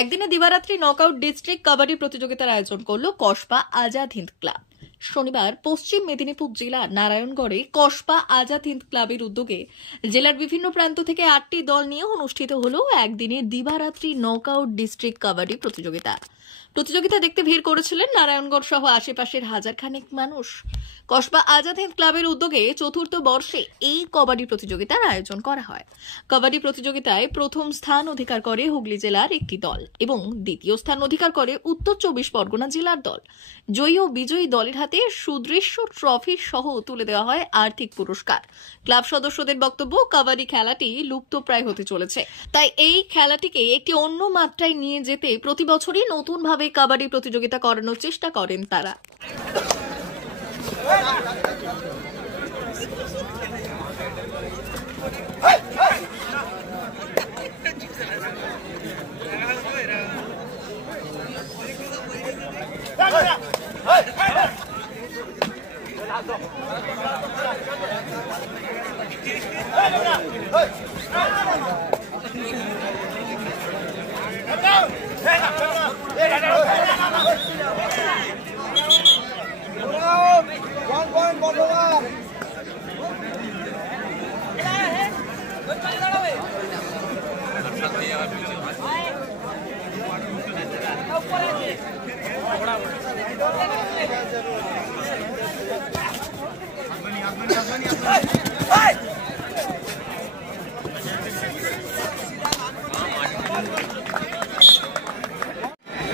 একদিনে দিবারাত্রি knockout district kabaddi প্রতিযোগিতার আয়োজন করলো কসবা আজাদ হিন্দ ক্লাব। শনিবার পশ্চিম মেদিনীপুর জেলার নারায়ণগড়ে কসবা আজাদ হিন্দ ক্লাবের উদ্যোগে জেলার বিভিন্ন প্রান্ত থেকে 8টি দল নিয়ে অনুষ্ঠিত হলো একদিনের দিবারাত্রি নকআউট ডিস্ট্রিক্ট কাবাডি প্রতিযোগিতা দেখতে ভিড় করেছিলেন নারায়ণগড় সহ আশেপাশের হাজারখানেক মানুষ। কসবা আজাদ হিন্দ ক্লাবের উদ্যোগে চতুর্থ বর্ষে এই কবাডি প্রতিযোগিতার আয়োজন করা হয়। কবাডি প্রতিযোগিতায় প্রথম স্থান অধিকার করে হুগলি জেলার একটি দল এবং দ্বিতীয় স্থান অধিকার করে উত্তর 24 পরগনা জেলার দল। জয়ী ও বিজয়ী দলের হাতে সুদৃশ্য ট্রফি সহ তুলে দেওয়া হয় আর্থিক পুরস্কার। ক্লাব সদস্যদের বক্তব্য, কাবাডি খেলাটি লুপ্তপ্রায় হতে চলেছে, তাই এই খেলাটিকে একটি অন্য মাত্রায় নিয়ে যেতে প্রতি বছরই নতুনভাবে কাবাডি প্রতিযোগিতা করানোর চেষ্টা করেন তারা।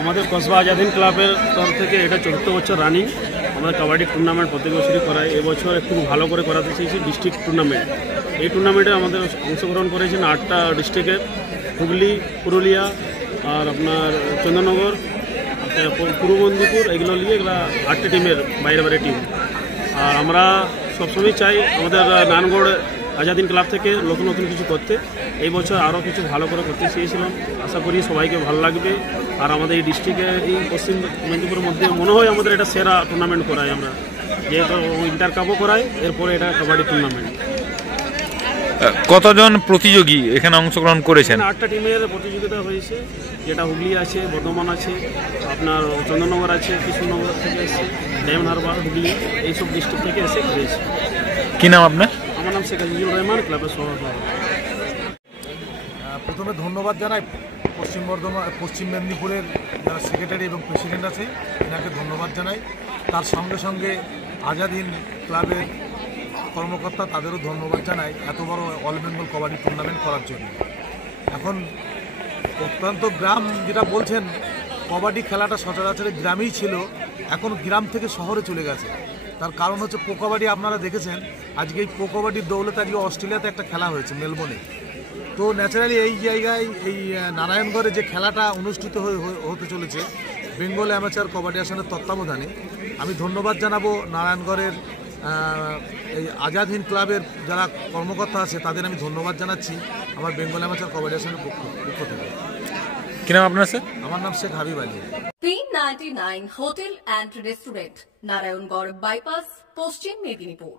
আমাদের কসবা আজাদ হিন্দ ক্লাবের তরফ থেকে এটা 4th বছর রানিং। আমরা কাবাডি টুর্নামেন্ট প্রত্যেক বছরই করাই। এবছর একটু ভালো করে করাতে চেয়েছি ডিস্ট্রিক্ট টুর্নামেন্ট। এই টুর্নামেন্টে আমাদের অংশগ্রহণ করেছেন 8টা ডিস্ট্রিক্টের, হুগলি, পুরুলিয়া আর আপনার চন্দননগর, পূর্ব মেদিনীপুর, এগুলো নিয়ে এগুলো 8টা টিমের বাইরে টিম। আর আমরা সবসময় চাই আমাদের নারায়ণগড় আজাদ হিন্দ ক্লাব থেকে নতুন কিছু করতে। এই বছর আরও কিছু ভালো করে করতে চেয়েছিলাম, আশা করি সবাইকে ভালো লাগবে। আর আমাদের এই ডিস্ট্রিক্টে এই পশ্চিম মেদিনীপুরের মধ্যে মনে হয় আমাদের এটা সেরা টুর্নামেন্ট করাই আমরা, যেহেতু ইন্টার কাপও করাই, এরপরে এটা কাবাডি টুর্নামেন্ট। কতজন প্রতিযোগী এখানে অংশগ্রহণ করেছেন? 8টা টিমের প্রতিযোগিতা হয়েছে, যেটা হুগলি আছে, বর্ধমান আছে, আপনার চন্দননগর আছে, কৃষ্ণনগর থেকে এসেছে, ডায়মন্ড হারবার, হুগলি, এইসব ডিস্ট্রিক্ট থেকে এসে হয়েছে। কি নাম আপনার? আমার নাম শেখ আজিজুর রহমান, ক্লাবের সভাপতি। প্রথমে ধন্যবাদ জানাই পশ্চিম মেদিনীপুরের যারা সেক্রেটারি এবং প্রেসিডেন্ট আছে, এনাকে ধন্যবাদ জানাই। তার সঙ্গে সঙ্গে আজাদ হিন্দ ক্লাবের কর্মকর্তা, তাদেরও ধন্যবাদ জানাই এত বড় অল বেঙ্গল কবাডি টুর্নামেন্ট করার জন্য। এখন অত্যন্ত গ্রাম যেটা বলছেন, কবাডি খেলাটা সচরাচর গ্রামেই ছিল, এখন গ্রাম থেকে শহরে চলে গেছে। তার কারণ হচ্ছে প্রো কাবাডি। আপনারা দেখেছেন আজকে এই প্রো কাবাডির দৌলতে আজকে অস্ট্রেলিয়াতে একটা খেলা হয়েছে মেলবোর্নে। তো ন্যাচারালি এই জায়গায় এই নারায়ণগড়ে যে খেলাটা অনুষ্ঠিত হতে চলেছে বেঙ্গল অ্যামেচার কবাডি আসনের তত্ত্বাবধানে, আমি ধন্যবাদ জানাবো নারায়ণগড়ের এই আজাদ হিন্দ ক্লাবের যারা কর্মকর্তা আছে, তাদের আমি ধন্যবাদ জানাচ্ছি আমার বেঙ্গল অ্যামেচার কবাডি আসনের পক্ষ থেকে। কি নাম আপনার স্যার? আমার নাম Sheikh Habib Ali. 399 hotel and restaurant, Narayangarh bypass, পশ্চিম মেদিনীপুর।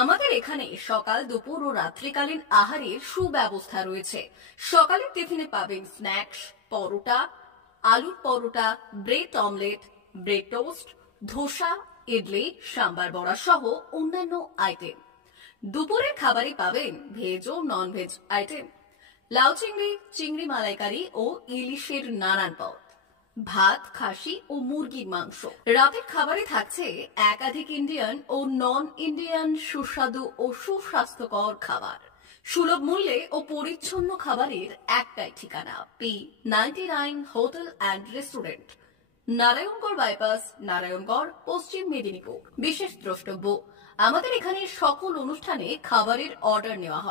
আমাদের এখানে সকাল, দুপুর ও রাত্রিকালীন আহারের সুব্যবস্থা রয়েছে। সকালের টিফিনে পাবেন স্ন্যাক্স, পরোটা, আলুর paratha, bread omelette, bread toast, dosa, idli, sambar vada সহ অন্যান্য আইটেম। দুপুরের খাবারে পাবেন ভেজ ও নন ভেজ আইটেম, লাউ চিংড়ি, চিংড়ি মালাইকারি ও ইলিশের নানান পদ, ভাত, খাসি ও মুরগির মাংস। রাতের খাবারে থাকছে একাধিক ইন্ডিয়ান ও নন ইন্ডিয়ান সুস্বাদু ও সুস্বাস্থ্যকর খাবার। সুলভ মূল্যে ও পরিচ্ছন্ন খাবারের একটাই ঠিকানা, P99 hotel and restaurant, Narayangarh bypass, Narayangarh, পশ্চিম মেদিনীপুর। বিশেষ দ্রষ্টব্য, আমাদের এখানে সকল অনুষ্ঠানে খাবারের অর্ডার নেওয়া হয়।